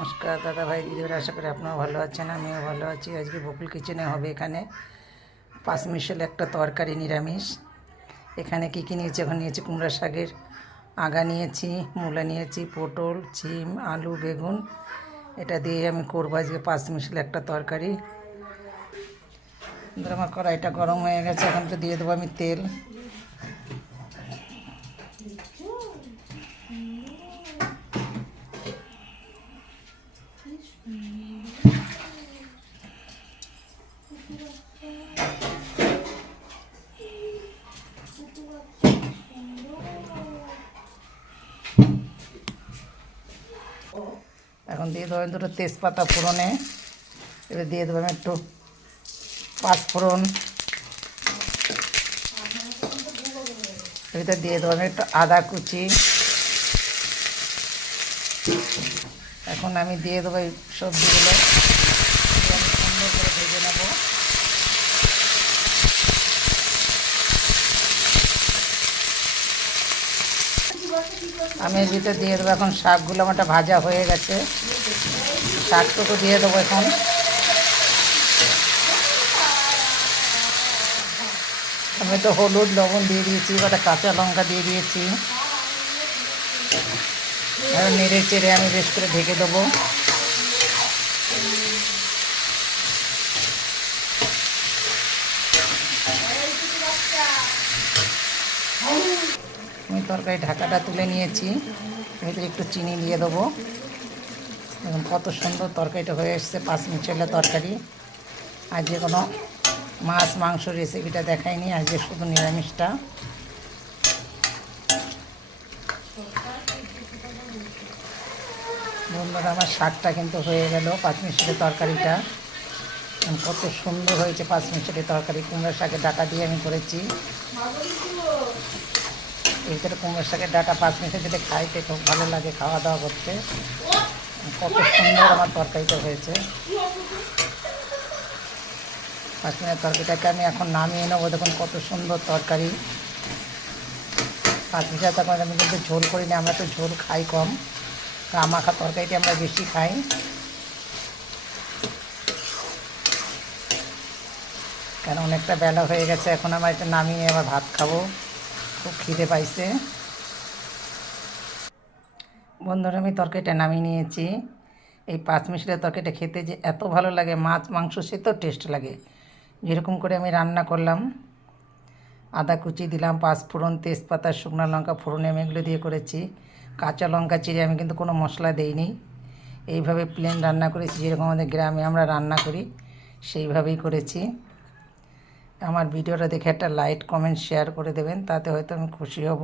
নমস্কার দাদা ভাই দিদিরা, আশা করি আপনারা ভালো আছেন। আমিও ভালো আছি। আজকে বকুল কিচেনে হবে এখানে পাঁচমিশাল একটা তরকারি নিরামিষ। এখানে কী কী নিয়েছি? এখন নিয়েছি কুমড়া শাকের আগা, নিয়েছি মূলা, নিয়েছি পটল, শিম, আলু, বেগুন। এটা দিয়ে আমি করবো আজকে পাঁচমিশাল একটা তরকারি। আমার কড়াইটা গরম হয়ে গেছে, এখন তো দিয়ে দেবো আমি তেল। এখন দিয়ে দেবো দুটো তেজপাতা ফোড়নে। এবার দিয়ে দেবো আমি একটু পাঁচফোড়ন। এবার দিয়ে দেবো আমি একটু আদা কুচি। এখন আমি দিয়ে দেবো এই সবজিগুলো, আমি সুন্দর করে ভেজে নেব। আমি এর ভিতরে দিয়ে দেবো এখন শাকগুলো, আমারটা ভাজা হয়ে গেছে। শাকটুকু দিয়ে দেবো এখন। আমি তো হলুদ লবণ দিয়ে দিয়েছি, একটা কাঁচা লঙ্কা দিয়ে দিয়েছি। আর নেড়ে চেড়ে আমি বেশ করে ঢেকে দেবো। আমি তরকারি ঢাকাটা তুলে নিয়েছি, ভিতরে একটু চিনি দিয়ে দেবো। দেখুন কত সুন্দর তরকারিটা হয়ে এসছে, পাঁচমিশাল তরকারি। আজকে কোনো মাছ মাংস রেসিপিটা দেখাইনি, আজকে শুধু নিরামিষটা। বন্ধুরা, আমার শাকটা কিন্তু হয়ে গেল, পাঁচমিশাল তরকারিটা। কত সুন্দর হয়েছে পাঁচমিশাল তরকারি। কুমড়া শাকের ডাঁটা দিয়ে আমি করেছি। এই ভিতরে কুমড়া শাকের ডাঁটা পাঁচমিশাল দিলে খাইতে খুব ভালো লাগে, খাওয়া দাওয়া করতে। কত সুন্দর আমার তরকারিটা হয়েছে। পাঁচমিশাল তরকারিটাকে আমি এখন নামিয়ে নেবো। দেখুন কত সুন্দর তরকারি। পাঁচমিশাল তরকারি আমি কিন্তু ঝোল করি না, আমরা তো ঝোল খাই কম। মাখা তরকারিটি আমরা বেশি খাই। কেন অনেকটা বেলা হয়ে গেছে, এখন আমার এটা নামিয়ে আবার ভাত খাবো, খুব খিদে পাইছে। বন্ধুরা, আমি তরকারিটা নামিয়ে নিয়েছি। এই পাঁচমিশাল তরকারিটা খেতে যে এত ভালো লাগে, মাছ মাংস সে তো টেস্ট লাগে। যেরকম করে আমি রান্না করলাম, আদা কুচি দিলাম, পাঁচফোড়ন, তেজপাতা, শুকনো লঙ্কা ফোড়নে আমি এগুলো দিয়ে করেছি। কাঁচা লঙ্কা চিড়ে আমি কিন্তু কোনো মশলা দেইনি, এইভাবে প্লেন রান্না করেছি, যেরকম আমাদের গ্রামে আমরা রান্না করি সেইভাবেই করেছি। আমার ভিডিওটা দেখে একটা লাইক কমেন্ট শেয়ার করে দেবেন, তাতে হয়তো আমি খুশি হব।